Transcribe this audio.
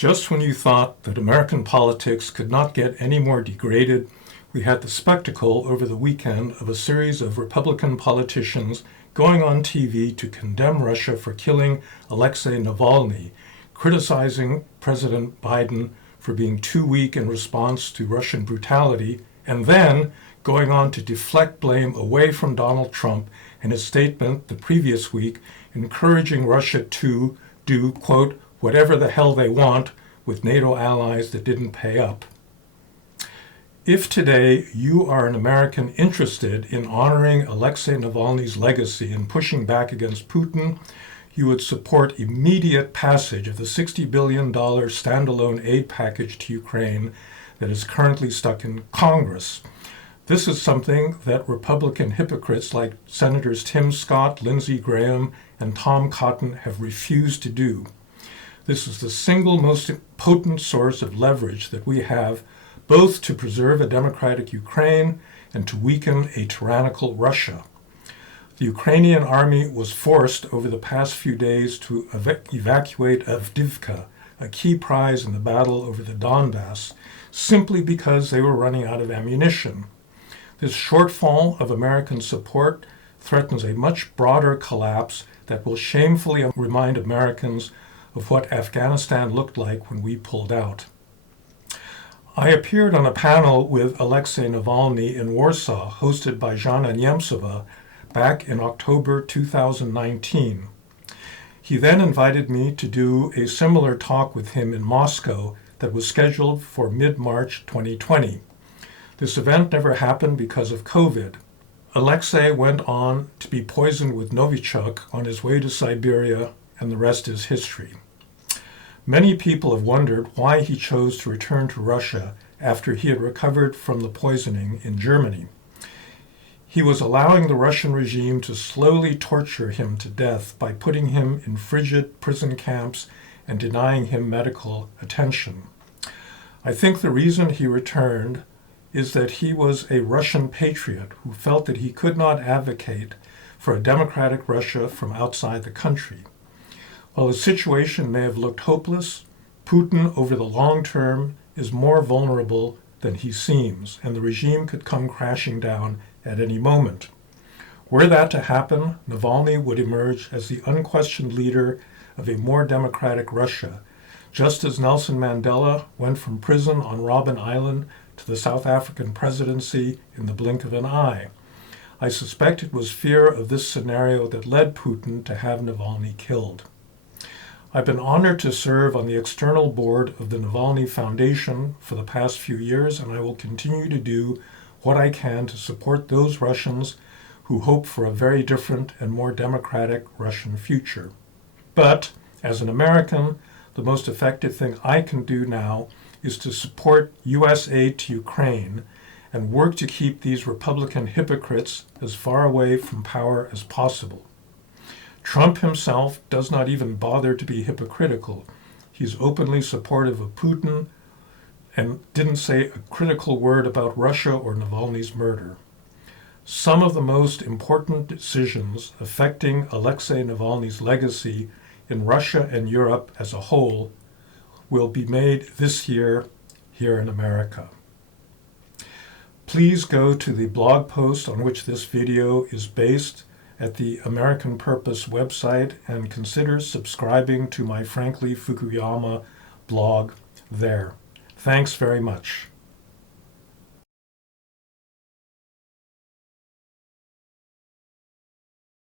Just when you thought that American politics could not get any more degraded, we had the spectacle over the weekend of a series of Republican politicians going on TV to condemn Russia for killing Alexei Navalny, criticizing President Biden for being too weak in response to Russian brutality, and then going on to deflect blame away from Donald Trump in his statement the previous week, encouraging Russia to do, quote, whatever the hell they want with NATO allies that didn't pay up. If today you are an American interested in honoring Alexei Navalny's legacy and pushing back against Putin, you would support immediate passage of the $60 billion standalone aid package to Ukraine that is currently stuck in Congress. This is something that Republican hypocrites like Senators Tim Scott, Lindsey Graham, and Tom Cotton have refused to do. This is the single most potent source of leverage that we have, both to preserve a democratic Ukraine and to weaken a tyrannical Russia. The Ukrainian army was forced over the past few days to evacuate Avdiivka, a key prize in the battle over the Donbass, simply because they were running out of ammunition. This shortfall of American support threatens a much broader collapse that will shamefully remind Americans of what Afghanistan looked like when we pulled out. I appeared on a panel with Alexei Navalny in Warsaw, hosted by Zhanna Nemtsova, back in October 2019. He then invited me to do a similar talk with him in Moscow that was scheduled for mid-March 2020. This event never happened because of COVID. Alexei went on to be poisoned with Novichok on his way to Siberia, and the rest is history. Many people have wondered why he chose to return to Russia after he had recovered from the poisoning in Germany. He was allowing the Russian regime to slowly torture him to death by putting him in frigid prison camps and denying him medical attention. I think the reason he returned is that he was a Russian patriot who felt that he could not advocate for a democratic Russia from outside the country. While the situation may have looked hopeless, Putin over the long term is more vulnerable than he seems, and the regime could come crashing down at any moment. Were that to happen, Navalny would emerge as the unquestioned leader of a more democratic Russia, just as Nelson Mandela went from prison on Robben Island to the South African presidency in the blink of an eye. I suspect it was fear of this scenario that led Putin to have Navalny killed. I've been honored to serve on the external board of the Navalny Foundation for the past few years, and I will continue to do what I can to support those Russians who hope for a very different and more democratic Russian future. But, as an American, the most effective thing I can do now is to support U.S. aid to Ukraine and work to keep these Republican hypocrites as far away from power as possible. Trump himself does not even bother to be hypocritical. He's openly supportive of Putin and didn't say a critical word about Russia or Navalny's murder. Some of the most important decisions affecting Alexei Navalny's legacy in Russia and Europe as a whole will be made this year here in America. Please go to the blog post on which this video is based at the American Purpose website and consider subscribing to my Frankly Fukuyama blog there. Thanks very much.